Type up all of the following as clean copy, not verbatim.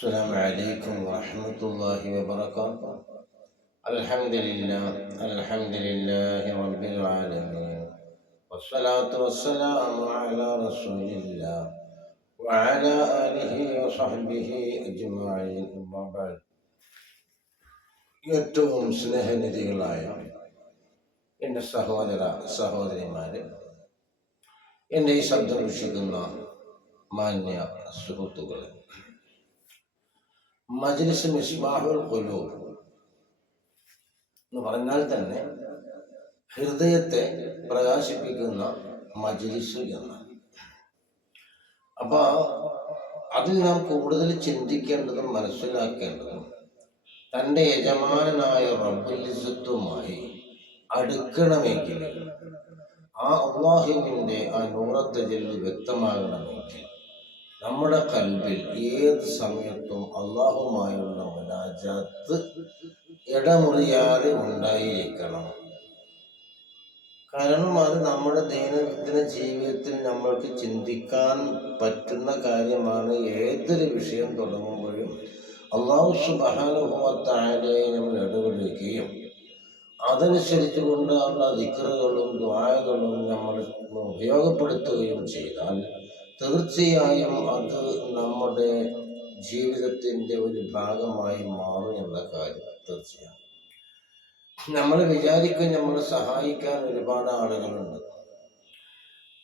السلام عليكم ورحمة الله وبركاته. الحمد لله رب العالمين، والصلاة والسلام على رسول الله وعلى آله وصحبه أجمعين. أما بعد, ഏറ്റവും സ്നേഹനിധികളായ എൻ്റെ സഹോദരിമാരെ, എൻ്റെ ഈ ശബ്ദം വീക്ഷിക്കുന്ന മാന്യ സുഹൃത്തുക്കളെ, മജ്ലിസ് മിസ്ബാഹുൽ ഖുലൂബ് എന്ന് പറഞ്ഞാൽ തന്നെ ഹൃദയത്തെ പ്രകാശിപ്പിക്കുന്ന മജ്ലിസ് എന്നാണ്. അപ്പൊ അതിൽ നാം കൂടുതൽ ചിന്തിക്കേണ്ടതും മനസ്സിലാക്കേണ്ടതും തൻ്റെ യജമാനായ റബ്ബുൽ ഇസ്സത്തുമായി അടുക്കണമെങ്കിൽ, ആ അല്ലാഹുവിൻ്റെ ആ നൂറത്തെ ജല്ല് വ്യക്തമാകണമെങ്കിൽ നമ്മുടെ കൽബിൽ ഏത് സമയത്തും അള്ളാഹുമായുള്ള മുനാജാത്ത് ഇടമുറിയാതെ ഉണ്ടായിരിക്കണം. കാരണം അത് നമ്മുടെ ദൈനംദിന ജീവിതത്തിൽ നമ്മൾക്ക് ചിന്തിക്കാൻ പറ്റുന്ന കാര്യമാണ്. ഏതൊരു വിഷയം തുടങ്ങുമ്പോഴും അല്ലാഹു സുബ്ഹാനഹു വ തആലയെ നമ്മൾ ഇടപെടുകയും അതനുസരിച്ച് കൊണ്ട് ഉള്ള ദിക്റുകളും ദുആകളും നമ്മൾ ഉപയോഗപ്പെടുത്തുകയും ചെയ്താൽ തീർച്ചയായും അത് നമ്മുടെ ജീവിതത്തിൻ്റെ ഒരു ഭാഗമായി മാറും എന്ന കാര്യം തീർച്ചയാണ്. നമ്മൾ വിചാരിക്കും നമ്മൾ സഹായിക്കാൻ ഒരുപാട് ആളുകളുണ്ട്,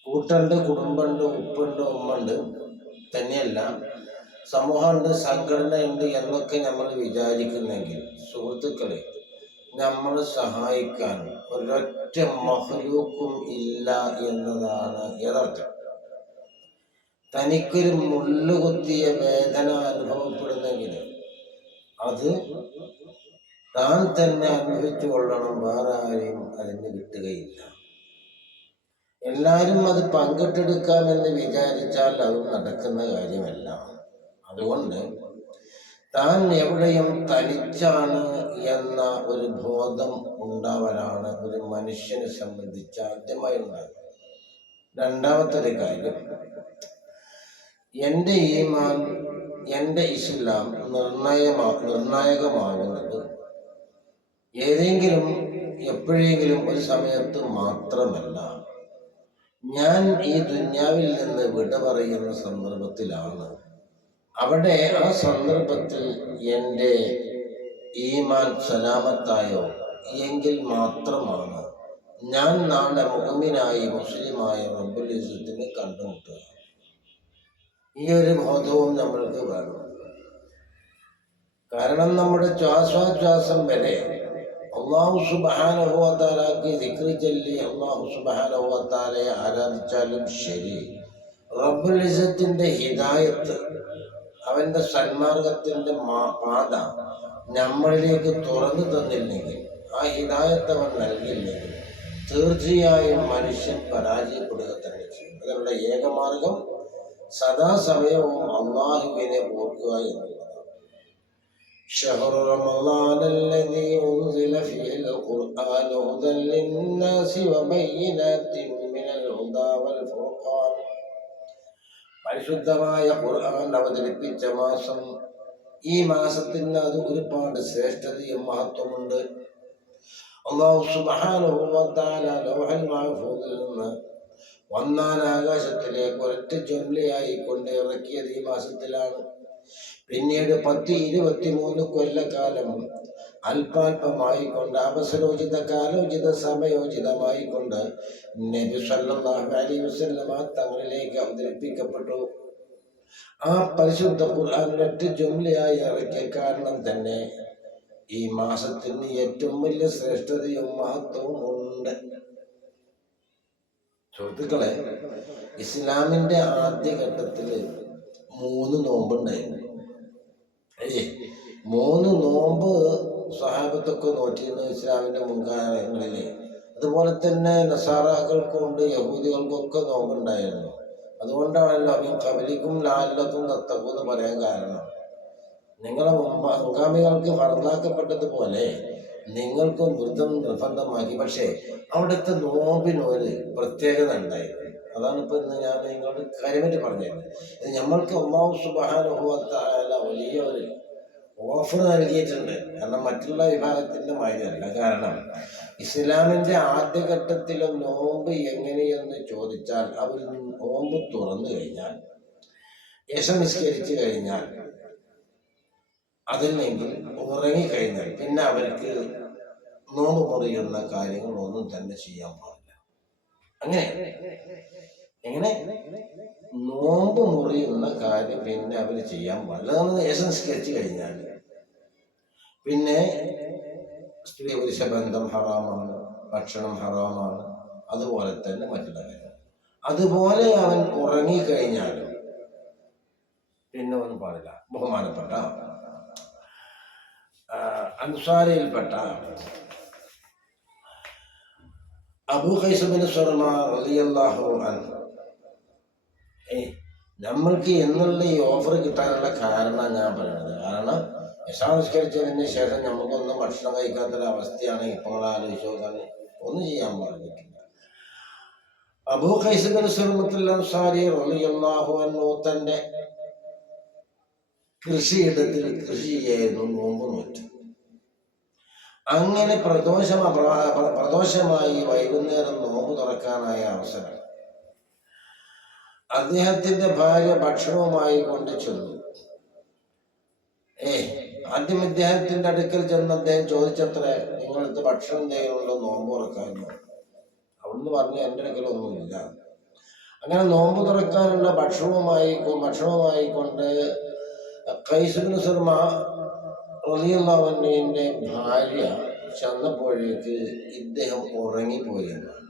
കൂട്ടുണ്ട്, കുടുംബമുണ്ട്, ഉപ്പുണ്ട്, ഉമ്മുണ്ട്, തന്നെയല്ല സമൂഹമുണ്ട്, സംഘടനയുണ്ട് എന്നൊക്കെ നമ്മൾ വിചാരിക്കുന്നെങ്കിൽ സുഹൃത്തുക്കളെ, നമ്മൾ സഹായിക്കാൻ ഒരൊറ്റ മഖ്ലൂക്കും ഇല്ല എന്നതാണ് യഥാർത്ഥം. തനിക്കൊരു മുള്ളുകുത്തിയ വേദന അനുഭവപ്പെടുന്നെങ്കിൽ അത് താൻ തന്നെ അനുഭവിച്ചു കൊള്ളണം, വേറെ ആരെയും അതിന് കിട്ടുകയില്ല. എല്ലാവരും അത് പങ്കിട്ടെടുക്കാമെന്ന് വിചാരിച്ചാൽ അത് നടക്കുന്ന കാര്യമല്ല. അതുകൊണ്ട് താൻ എവിടെയും തനിച്ചാണ് എന്ന ഒരു ബോധം ഉണ്ടാവലാണ് ഒരു മനുഷ്യനെ സംബന്ധിച്ച് ആദ്യമായി ഉണ്ടാകും. രണ്ടാമത്തെ ഒരു കാര്യം, എൻ്റെ ഈമാൻ, എൻ്റെ ഇസ്ലാം നിർണായകമാകുന്നത് ഏതെങ്കിലും എപ്പോഴെങ്കിലും ഒരു സമയത്ത് മാത്രമല്ല, ഞാൻ ഈ ദുന്യാവിൽ നിന്ന് വിട പറയുന്ന സന്ദർഭത്തിലാണ്. അവിടെ ആ സന്ദർഭത്തിൽ എൻ്റെ ഈമാൻ സലാമത്തായോ എങ്കിൽ മാത്രമാണ് ഞാൻ നാളെ മുഅ്മിനായി മുസ്ലിമായ റബ്ബുൽ ഇസ്സത്തിനെ കണ്ടുമുട്ടുക. ഈ ഒരു ബോധവും നമ്മൾക്ക് വേണം. കാരണം നമ്മുടെ ശ്വാസോച്ഛ്വാസം വരെ അല്ലാഹു സുബ്ഹാനഹു വ തആലക്ക് ദിക്ർ ചൊല്ലി അല്ലാഹു സുബ്ഹാനഹു വ തആലയെ ആരാധിച്ചാലും ശരി, റബ്ബുൽ ഇസ്സത്തിന്റെ ഹിദായത്ത്, അവന്റെ സന്മാർഗത്തിന്റെ പാത നമ്മളിലേക്ക് തുറന്നു തന്നില്ലെങ്കിൽ, ആ ഹിദായത്ത് അവൻ നൽകില്ലെങ്കിൽ തീർച്ചയായും മനുഷ്യൻ പരാജയപ്പെടുക തന്നെ ചെയ്യും. അതിനുള്ള ഏകമാർഗം സദാസമയവും അല്ലാഹുവിനെ ഓർക്കുക എന്നുള്ളതാണ്. ശഹ്റു റമളാനല്ലദീ ഉൻസില ഫീഹിൽ ഖുർആന ഹുദൻ ലിന്നാസി വബയ്യിനാത്തിൻ മിനൽ ഹുദാ വൽ ഫുർഖാൻ. പരിശുദ്ധമായ ഖുർആൻ അവതരിപ്പിച്ച മാസം. ഈ മാസത്തിന് അത് ഒരുപാട് ശ്രേഷ്ഠതയും മഹത്വമുണ്ട്. അല്ലാഹു സുബ്ഹാനഹു വ തആല ലൗഹൽ മഹ്ഫൂദിൽ നിന്ന് ഒന്നാം ആകാശത്തിലേക്ക് ഒരൊറ്റ ജംലയായി കൊണ്ട് ഇറക്കിയത് ഈ മാസത്തിലാണ്. പിന്നീട് 10-23 കൊല്ലക്കാലം അല്പാൽപമായിക്കൊണ്ട് അവസരോചിത കാലോചിത സമയോചിതമായിക്കൊണ്ട് നബി സല്ലല്ലാഹു അലൈഹി വസല്ലമ തങ്ങളിലേക്ക് അവതരിപ്പിക്കപ്പെട്ടു. ആ പരിശുദ്ധ ഖുർആൻ ഒരൊറ്റ ജംലയായി ഇറക്കിയ കാരണം തന്നെ ഈ മാസത്തിന് ഏറ്റവും വലിയ ശ്രേഷ്ഠതയും മഹത്വവും ഉണ്ട്. സുഹൃത്തുക്കളെ, ഇസ്ലാമിന്റെ ആദ്യഘട്ടത്തിൽ 3 നോമ്പുണ്ടായിരുന്നു. 3 നോമ്പ് സഹാബത്തൊക്കെ നോറ്റിരുന്നു ഇസ്ലാമിന്റെ മുൻകാലങ്ങളിൽ. അതുപോലെ തന്നെ നസാറാക്കൾക്കുണ്ട്, യഹൂദികൾക്കൊക്കെ നോമ്പുണ്ടായിരുന്നു. അതുകൊണ്ടാണല്ലോ അമിൻ കബലിക്കും ലാലക്കും തത്തക്കും എന്ന് പറയാൻ കാരണം. നിങ്ങളെ മുൻഗാമികൾക്ക് ഫർദാക്കപ്പെട്ടതുപോലെ നിങ്ങൾക്കും വൃദ്ധം നിർബന്ധമാക്കി. പക്ഷേ അവിടുത്തെ നോമ്പിനൊരു പ്രത്യേകത ഉണ്ടായിരുന്നു. അതാണ് ഇപ്പൊ ഇന്ന് ഞാൻ നിങ്ങളോട് കാര്യമായിട്ട് പറഞ്ഞത്. ഇത് നമ്മൾക്ക് അല്ലാഹു സുബ്ഹാനഹു വ തആല വലിയ ഒരു ഓഫർ നൽകിയിട്ടുണ്ട്. കാരണം മറ്റുള്ള വിഭാഗത്തിന്റെ മാതിരിയല്ല. കാരണം ഇസ്ലാമിന്റെ ആദ്യഘട്ടത്തിലെ നോമ്പ് എങ്ങനെയെന്ന് ചോദിച്ചാൽ അവർ നോമ്പ് തുറന്നു കഴിഞ്ഞാൽ യശനിസ്കരിച്ചു കഴിഞ്ഞാൽ അതില്ലെങ്കിൽ ഉറങ്ങിക്കഴിഞ്ഞാൽ പിന്നെ അവർക്ക് നോമ്പ് മുറിയുന്ന കാര്യങ്ങളൊന്നും തന്നെ ചെയ്യാൻ പാടില്ല. അങ്ങനെ എങ്ങനെ നോമ്പ് മുറിയുന്ന കാര്യം പിന്നെ അവർ ചെയ്യാൻ പാടില്ല. അതാണ് യശനിസ്കരിച്ചു കഴിഞ്ഞാൽ പിന്നെ സ്ത്രീ പുരുഷ ബന്ധം ഹറാമാണ്, ഭക്ഷണം ഹറാമാണ്, അതുപോലെ തന്നെ മറ്റുള്ള കാര്യം. അതുപോലെ അവൻ ഉറങ്ങിക്കഴിഞ്ഞാലും പിന്നെ ഒന്നും പാടില്ല. ബഹുമാനപ്പെട്ട അൻസാരിയിൽപ്പെട്ട അബൂ ഖൈസ് ബിൻ ശർമ റളിയല്ലാഹു അൻഹു നമ്മൾക്ക് എന്നുള്ള ഈ ഓഫർ കിട്ടാനുള്ള കാരണം ഞാൻ പറയുന്നത്, കാരണം യശാനിസ്കരിച്ചതിന് ശേഷം നമുക്കൊന്നും ഭക്ഷണം കഴിക്കാത്തൊരവസ്ഥയാണ്. ഇപ്പോൾ ആലോചിച്ച് നോക്കാൻ ഒന്നും ചെയ്യാൻ പാടില്ല. അബൂ ഖൈസ് ബിൻ ശർമത്തുൽ അൻസാരി റളിയല്ലാഹു അൻഹു തന്റെ കൃഷിയിടത്തിൽ കൃഷി ചെയ്യായിരുന്നു, നോമ്പ് നോറ്റ്. അങ്ങനെ പ്രദോഷമായി വൈകുന്നേരം നോമ്പ് തുറക്കാനായ അവസരം അദ്ദേഹത്തിന്റെ ഭാര്യ ഭക്ഷണവുമായി കൊണ്ട് ചെന്നു. ആദ്യം ഇദ്ദേഹത്തിന്റെ അടുക്കൽ ചെന്ന് അദ്ദേഹം ചോദിച്ചത്ര, നിങ്ങളടുത്ത് ഭക്ഷണം എന്തെങ്കിലും ഉണ്ടോ നോമ്പ് തുറക്കാനോ? അവിടുന്ന് പറഞ്ഞു, എൻ്റെ അടുക്കലൊന്നുമില്ല. അങ്ങനെ നോമ്പ് തുറക്കാനുള്ള ഭക്ഷണവുമായി കൊണ്ട് ഖൈസ് ബിൻ ശർമ റളിയല്ലാഹു അൻഹുവിന്റെ ഭാര്യ ചെന്നപ്പോഴേക്ക് ഇദ്ദേഹം ഉറങ്ങിപ്പോയി എന്നാണ്.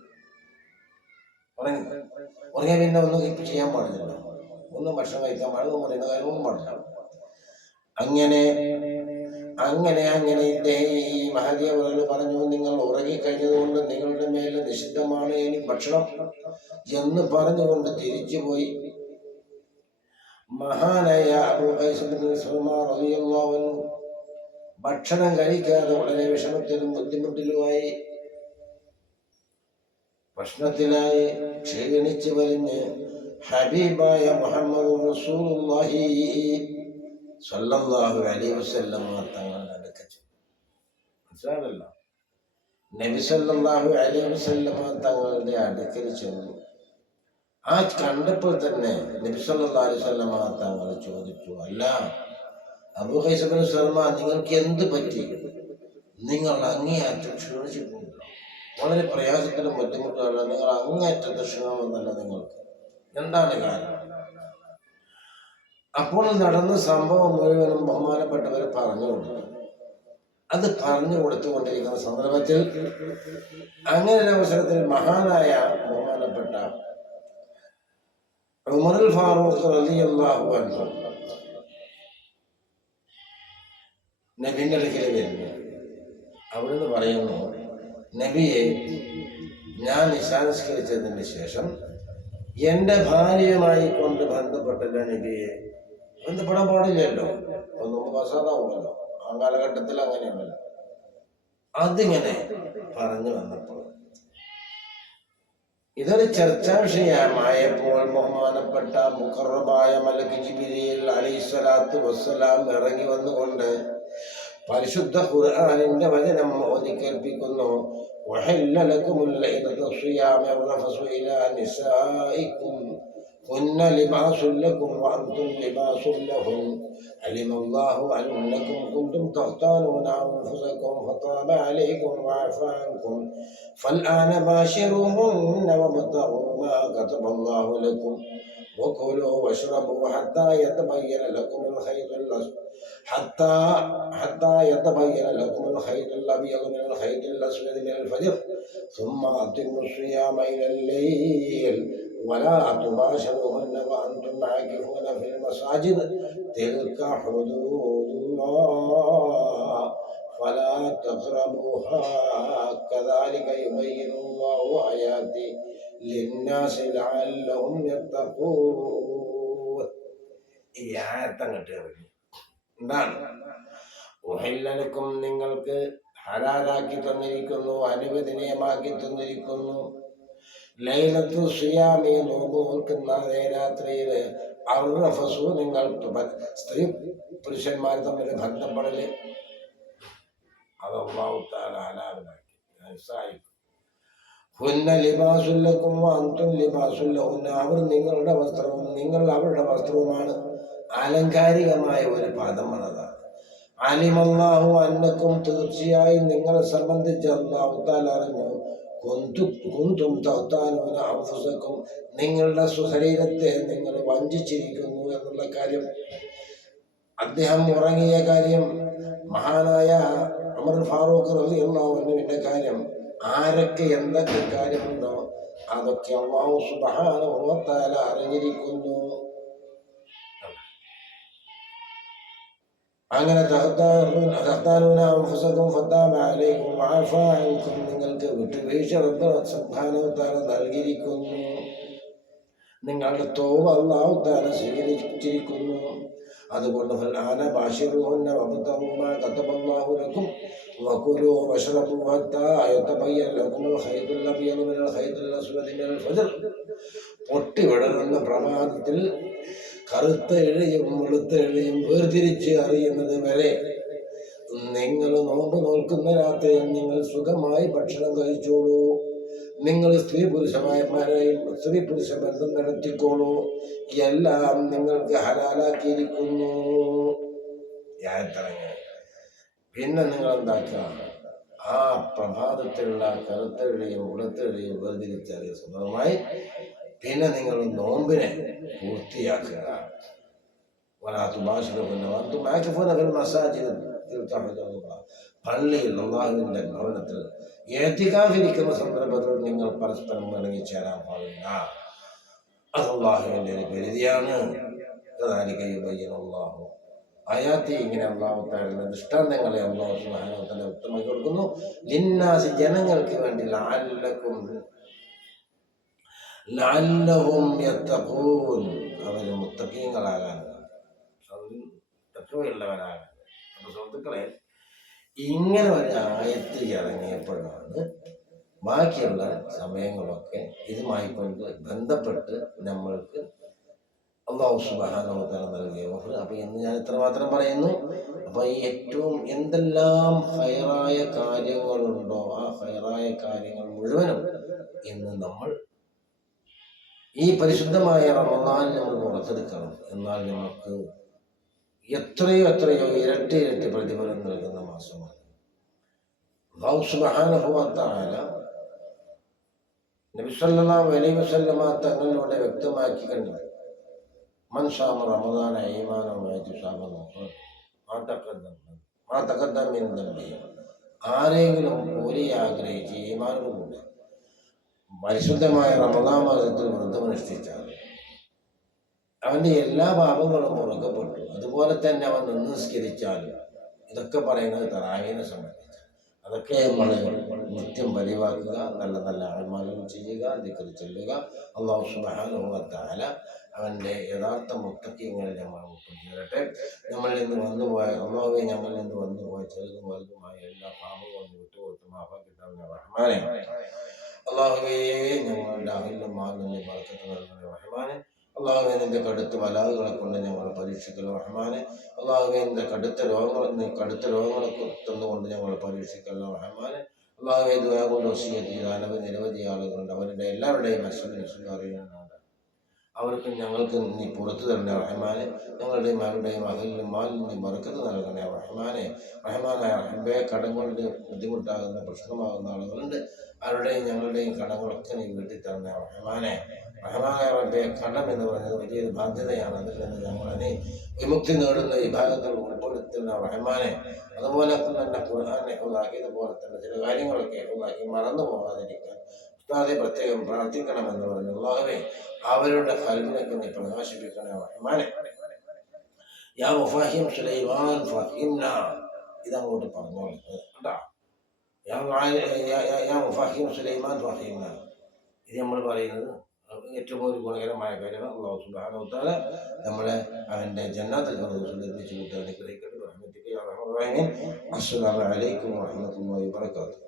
ഉറങ്ങിയ പിന്നെ ഒന്നും ചെയ്യാൻ പാടില്ല, ഒന്നും ഭക്ഷണം കഴിക്കാൻ പാടില്ല, പറയുന്ന കാര്യമൊന്നും പാടില്ല. അങ്ങനെ ഇദ്ദേഹം ഈ മഹദിയവറുകൾ പറഞ്ഞു, നിങ്ങൾ ഉറങ്ങിക്കഴിഞ്ഞതുകൊണ്ട് നിങ്ങളുടെ മേലെ നിഷിദ്ധമാണ് ഇനി ഭക്ഷണം എന്ന് പറഞ്ഞുകൊണ്ട് തിരിച്ചുപോയി. മഹാനായ അബൂ ഖൈസ് ബിൻ ശർമ റളിയല്ലാഹു അൻഹു ഭക്ഷണം കഴിക്കാതെ വളരെ വിഷമത്തിലും ബുദ്ധിമുട്ടിലുമായി, പ്രശ്നത്തിലായി ക്ഷീണിച്ചു വലിഞ്ഞ് ഹബീബായ മുഹമ്മദ് റസൂലുള്ളാഹി സ്വല്ലല്ലാഹു അലൈഹി വസല്ലം തങ്ങളുടെ അടുക്കൽ മനസ്സിലാണല്ലോ. നബി സല്ലല്ലാഹു അലൈഹി വസല്ലം തങ്ങളുടെ അടുക്കൽ ചെന്നു. ആ കണ്ടപ്പോൾ തന്നെ നബി സല്ലല്ലാഹു അലൈഹി വസല്ലം തങ്ങൾ ചോദിച്ചു, അല്ല അബൂ ഖൈസ് ബിൻ ശർമ, നിങ്ങൾക്ക് എന്ത് പറ്റി? നിങ്ങൾ അങ്ങേയറ്റം ക്ഷീണിച്ചിട്ടുണ്ടല്ലോ, വളരെ പ്രയാസത്തിലും ബുദ്ധിമുട്ടുമല്ല, നിങ്ങൾ അങ്ങേയറ്റത്തെ ക്ഷീണമെന്നല്ല നിങ്ങൾക്ക്, എന്താണ് കാരണം? അപ്പോൾ നടന്ന സംഭവം മുഴുവനും ബഹുമാനപ്പെട്ടവർ പറഞ്ഞു കൊടുത്തു. അത് പറഞ്ഞു കൊടുത്തുകൊണ്ടിരിക്കുന്ന സന്ദർഭത്തിൽ അങ്ങനെ ഒരു അവസരത്തിൽ മഹാനായ ബഹുമാനപ്പെട്ട ഉമറുൽ ഫാറൂഖ് റളിയല്ലാഹു അൻഹു നബിന്റെ അടുക്കൽ വരുന്നു. അവിടുന്ന് പറയുന്നു, നബിയെ, ഞാൻ നിശാനിസ്കരിച്ചതിന് ശേഷം എൻ്റെ ഭാര്യയുമായി കൊണ്ട് ബന്ധപ്പെട്ടില്ല നബിയെ. ബന്ധപ്പെടാൻ പാടില്ലല്ലോ, ഒന്നും വസാതാവുമല്ലോ, ആ കാലഘട്ടത്തിൽ അങ്ങനെയുണ്ടല്ലോ. അതിങ്ങനെ പറഞ്ഞു വന്നപ്പോൾ ഇതൊരു ചർച്ചാ വിഷയമായപ്പോൾ ബഹുമാനപ്പെട്ട മുഖറബായ മലക്ക് ജിബ്രീൽ അലൈഹിസ്സലാത്തു വസ്സലാം ഇറങ്ങി വന്നുകൊണ്ട് പരിശുദ്ധ ഖുർആനിന്റെ വചനം ഓതി കേൾപ്പിക്കുന്നു. വഹല്ല ലകുമുൽ ലൈലതു സിയാമു റഫസു ഇലാ നിസായികും ഹുന്ന ലിബാസുൽ ലക്കും വഅൻതും ലിബാസുൽ ലഹും അലിമല്ലാഹു അന്നകും കുൻതും തഖ്താനൂന അൻഫുസകും ഫതാബ അലൈക്കും വഅഫാ അൻകും ഫൽആന ബാശിറുഹുന്ന വബ്തഗൂ മാ കതബല്ലാഹു ലക്കും وكلوا واشربوا حتى يتبين لكم الخيط الأبيض من الخيط الأسود من الفجر ثم أتموا الصيام إلى الليل ولا تباشروهن وأنتم عاكفون في المساجد تلك حدود الله فلا تقربوها كذلك يبين الله آياته للناس لعلهم يتقون. ഈ ആയത്തങ്ങട്ട് ഇറങ്ങി എന്താണ്? ഉഹല്ലലക്കും, നിങ്ങൾക്ക് ഹലാലാക്കി തന്നിരിക്കുന്നു, അനുവദനീയമാക്കി തന്നിരിക്കുന്നു, ലൈലത്തു സിയാമി നോമ്പ് നോൽക്കുന്ന രാത്രിയിൽ അർറഫസു നിങ്ങൾ സ്ത്രീ പുരുഷന്മാർ തമ്മിൽ ബന്ധപ്പെടല് അത് അല്ലാഹു തആല ഹലാലാക്കി. ഹുന്ന ലിബാസുല്ലക്കും അൻതും ലിബാസുല്ലഹുന്ന, അവർ നിങ്ങളുടെ വസ്ത്രവും നിങ്ങൾ അവരുടെ വസ്ത്രവുമാണ്. ആലങ്കാരികമായ ഒരു പദമാണതാണ്. അലിമല്ലാഹു അന്നക്കും, തീർച്ചയായും നിങ്ങളെ സംബന്ധിച്ച് അല്ലാഹു തആല അറിഞ്ഞു. കുന്തും തഖ്താനൂന അൻഫുസക്കും, നിങ്ങളുടെ സ്വശരീരത്തെ നിങ്ങൾ വഞ്ചിച്ചിരിക്കുന്നു എന്നുള്ള കാര്യം. അദ്ദേഹം ഉറങ്ങിയ കാര്യം, മഹാനായ ഉമർ ഫാറൂഖ് റളിയല്ലാഹു അൻഹുവിന്റെ കാര്യം, ആരൊക്കെ എന്തൊക്കെ കാര്യമുണ്ടോ അതൊക്കെ അല്ലാഹു സുബ്ഹാനഹു വ തആല അറിഞ്ഞിരിക്കുന്നു. അങ്ങനെ നിങ്ങൾക്ക് വിട്ടുവീഴ്ച സുബ്ഹാനഹു വ തആല നൽകിയിരിക്കുന്നു. നിങ്ങളുടെ തൗബ അല്ലാഹു തആല സ്വീകരിച്ചിരിക്കുന്നു. അതുകൊണ്ട് പൊട്ടിവിടരുന്ന പ്രഭാതത്തിൽ കറുത്ത എഴയും വെളുത്ത എഴയും വേർതിരിച്ച് അറിയുന്നത് വരെ നിങ്ങൾ നോമ്പ് നോൽക്കുന്ന രാത്രിയിൽ നിങ്ങൾ സുഖമായി ഭക്ഷണം കഴിച്ചോളൂ. നിങ്ങൾ സ്ത്രീ പുരുഷ ബന്ധം നടത്തിക്കോളൂ. എല്ലാം നിങ്ങൾക്ക് ഹലാലാക്കിയിരിക്കുന്നു. പിന്നെ നിങ്ങൾ എന്താക്കുക, ആ പ്രഭാതത്തിലുള്ള കറുത്തഴയും വെളുത്തഴയും വേർതിരിച്ചറിയ സ്വന്തമായി പിന്നെ നിങ്ങൾ നോമ്പിനെ പൂർത്തിയാക്കുക. പള്ളിയിൽ അല്ലാഹുവിന്റെ ഭവനത്തിൽ ഇഅ്തികാഫിരിക്കുന്ന സന്ദർഭത്തിൽ നിങ്ങൾ പരസ്പരം ഇണങ്ങിച്ചേരാൻ പാടില്ല. അത് അല്ലാഹുവിന്റെ ഒരു പരിധിയാണ്. ആയാത്തി ഇങ്ങനെ അല്ലാഹു തആല ദൃഷ്ടാന്തങ്ങളെ അല്ലാഹു സുബ്ഹാനഹു വ തആല വ്യക്തമാക്കി കൊടുക്കുന്നു. ലിന്നാസി, ജനങ്ങൾക്ക് വേണ്ടി, ലഅല്ലഹും യത്തഖൂൻ, അവർ മുത്തഖീങ്ങളാകാൻ, തഖ്വയുള്ളവരാകാൻ. അപ്പോൾ സുഹൃത്തുക്കളെ, ഇങ്ങനെ ഒരു ആയത്ത് ഇറങ്ങിയപ്പോഴാണ് ബാക്കിയുള്ള സമയങ്ങളൊക്കെ ഇതുമായി കൊണ്ട് ബന്ധപ്പെട്ട് നമ്മൾക്ക് അല്ലാഹു സുബ്ഹാനഹു വ തആല നൽകിയ ഓഫർ. അപ്പോൾ ഇന്ന് ഞാൻ ഇത്രമാത്രം പറയുന്നു. അപ്പോൾ ഈ ഏറ്റവും എന്തെല്ലാം ഹൈറായ കാര്യങ്ങളുണ്ടോ ആ ഹൈറായ കാര്യങ്ങൾ മുഴുവനും ഇന്ന് നമ്മൾ ഈ പരിശുദ്ധമായ റമദാൻ നമ്മൾ പുറത്തെടുക്കണം. എന്നാൽ നമുക്ക് എത്രയോ ഇരട്ടി പ്രതിഫലം നൽകുന്ന മാസമാണ്. അല്ലാഹു സുബ്ഹാനഹു വ തആല നബി സല്ലല്ലാഹു അലൈഹി വസല്ലമ തങ്ങളിലൂടെ വ്യക്തമാക്കി കണ്ടു. മൻ ശാമ റമദാന ഈമാനൻ വഇഹ്തിസാബൻ മാ തഖദ്ദമ മിൻ ദംബി, ആരെങ്കിലും കൂലി ആഗ്രഹിച്ച് ഈമാനോടുകൂടി പരിശുദ്ധമായ റമദാൻ മാസത്തിൽ വ്രതമനുഷ്ഠിച്ചാൽ അവന്റെ എല്ലാ പാപങ്ങളും പുറക്കപ്പെട്ടു. അതുപോലെ തന്നെ അവൻ നിസ്കരിച്ചാലും, ഇതൊക്കെ പറയുന്നത് തറാവീനെ സംബന്ധിച്ച്. അതൊക്കെ നമ്മൾ നിത്യം പതിവാക്കുക, നല്ല നല്ല അമലുകൾ ചെയ്യുക, ദിക്ർ ചൊല്ലുക. അല്ലാഹു സുബ്ഹാനഹു വ തആല അവന്റെ യഥാർത്ഥ മുത്തഖീങ്ങളിൽ നമ്മൾ ഉൾപ്പെടുത്തിയിരട്ടെ. നമ്മളിൽ നിന്ന് വന്നുപോയ അല്ലാഹുവേ, ഞങ്ങളിൽ നിന്ന് വന്നുപോയ ചെറുതും വലുതുമായ എല്ലാ പാപങ്ങളും വിട്ടുകൊടുത്ത് മാഫാക്കിയിട്ടാണ് റഹ്മാനെ. അല്ലാഹുവേ, ഞങ്ങളുടെ അകലും മാലിന്യം ബർക്കത്ത് നൽകുന്ന റഹ്മാനെ. അല്ലാഹുവേ, നിന്റെ കടുത്ത ബലാകളെ കൊണ്ട് ഞങ്ങളെ പരീക്ഷിക്കൽ റഹ്മാനെ. അല്ലാഹുവേ, നിന്റെ കടുത്ത രോഗങ്ങളെ തന്നുകൊണ്ട് ഞങ്ങളെ പരീക്ഷിക്കൽ റഹ്മാനെ. അല്ലാഹുവേ, ദുആ കൊണ്ട് വസിയത്ത് ചെയ്ത നിരവധി ആളുകളുണ്ട്. അവരുടെ എല്ലാവരുടെയും മനസ്സിൽ അറിയാനാണ്. അവർക്കും ഞങ്ങൾക്ക് നീ പുറത്തു തരണേ റഹ്മാനെ. ഞങ്ങളുടെയും അവരുടെയും അകലിലും മാലിന്യം ബർക്കത്ത് നൽകണേ റഹ്മാനെ. റഹ്മാനായ റബ്ബേ, കടം കൊണ്ട് ബുദ്ധിമുട്ടാകുന്ന പ്രശ്നമാകുന്ന ആളുകളുണ്ട്. അവരുടെയും ഞങ്ങളുടെയും കടങ്ങളൊക്കെ നീ വീട്ടിൽ തരണേ റഹ്മാനെ. റഹ്മാനായ റബ്ബേ, കടം എന്ന് പറയുന്നത് വലിയൊരു ബാധ്യതയാണ്. അതിൽ നിന്ന് ഞങ്ങളെ വിമുക്തി നേടുന്ന വിഭാഗത്തിൽ ഉൾപ്പെടുത്തുന്ന റഹ്മാനെ. അതുപോലെ തന്നെ ഖുർആനെ ഹുദാക്കിയതുപോലെ തന്നെ ചില കാര്യങ്ങളൊക്കെ ഹുദാക്കി മറന്നു പോകാതിരിക്കാൻ ഉസ്താദെ പ്രത്യേകം പ്രാർത്ഥിക്കണമെന്ന് പറഞ്ഞു. അല്ലാഹുവേ, അവരുടെ ഖൽബിലേക്ക് നീ പ്രകാശിപ്പിക്കണേ റഹ്മാനെ. യാ മുഫഹിം സുലൈമാൻ ഫഹിംനാ, ഇതങ്ങോട്ട് പറഞ്ഞോളൂ കേട്ടോ. യാ മുഫഹിം സുലൈമാൻ ഫഹിംനാ, ഇത് നമ്മൾ പറയുന്നത് ഏറ്റവും ഒരു ഗുണകരമായ കാര്യമാണ്. അല്ലാഹു സുബ്ഹാനഹു വ തആല നമ്മളെ അവന്റെ ജന്നത്തുൽ ഫിർദൗസിൽ എത്തിച്ചു കൂട്ടാൻ അനുഗ്രഹിക്കട്ടെ. റഹ്മത്തിക യാ റഹ്മാൻ റഹീം. അസ്സലാമു അലൈക്കും വറഹ്മത്തുള്ളാഹി വബറകാതുഹു.